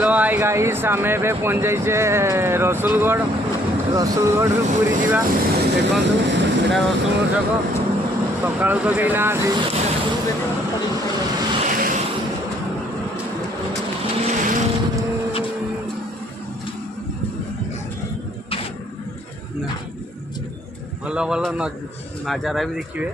hello hi guys आम ए पहुँच जाइए रसुलगढ़ रसुलगढ़ रु पूरी जावा देखूँ यहाँ रसुलगढ़ छक सका तो कहीं ना भल भल नजारा भी देखिए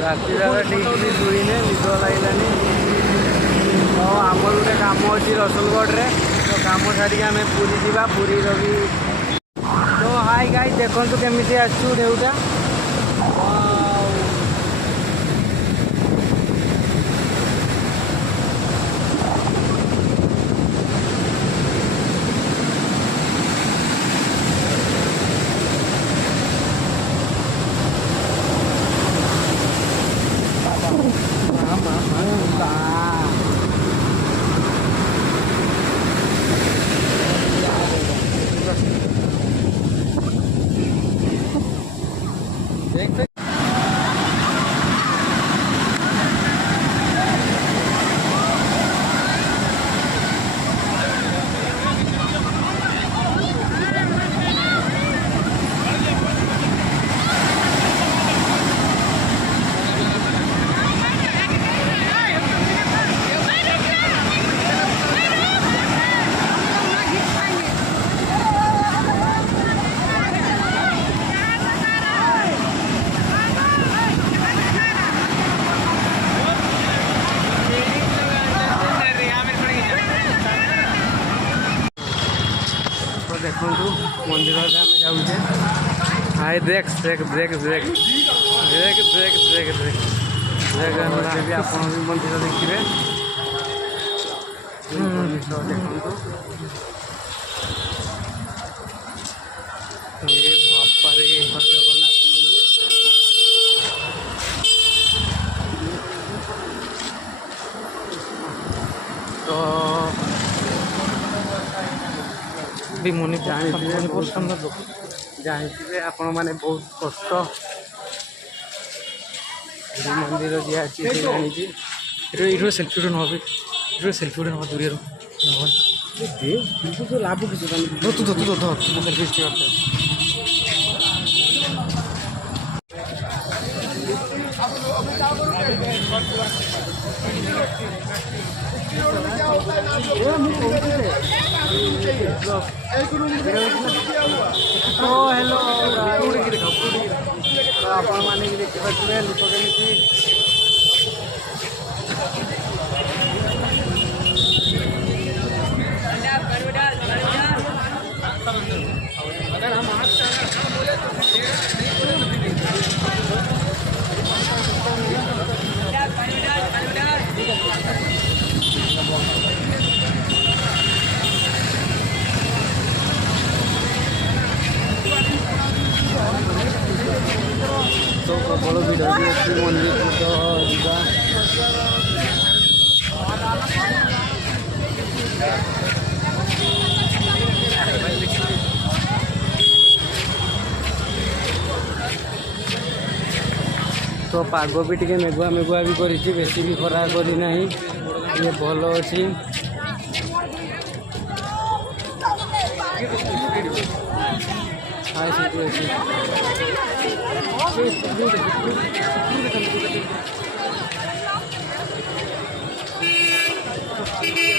राति जागा ठीक भी शुईने निद लगलानी तो आमर गोटे कम अच्छी रसुलगढ़ रे तो कम छाड़ी आम पूरी जावा पूरी भी तो हाय गाइस देखो केमी आसू ढेउटा देखु मंदिर आम जाऊे हाय देख देख देख देख देख देख देख देख देख आप मंदिर देखिए देखु ये बापा रे जगन्नाथ मंदिर तो भी मनी जानते आपण मैंने बहुत कष्ट मंदिर जानी सेल्फी उठे ना सेल्फी उठे ना दूर लाभ किसी हेलो आपण मैंने देखिए लोक केमी तो प्रबल भिड़ भी अच्छी मंदिर तो जा तो पाग भी टे मेघुआ मेघुआ भी कर बेसी भी खरा करना ये भल अच्छी हाय अच्छी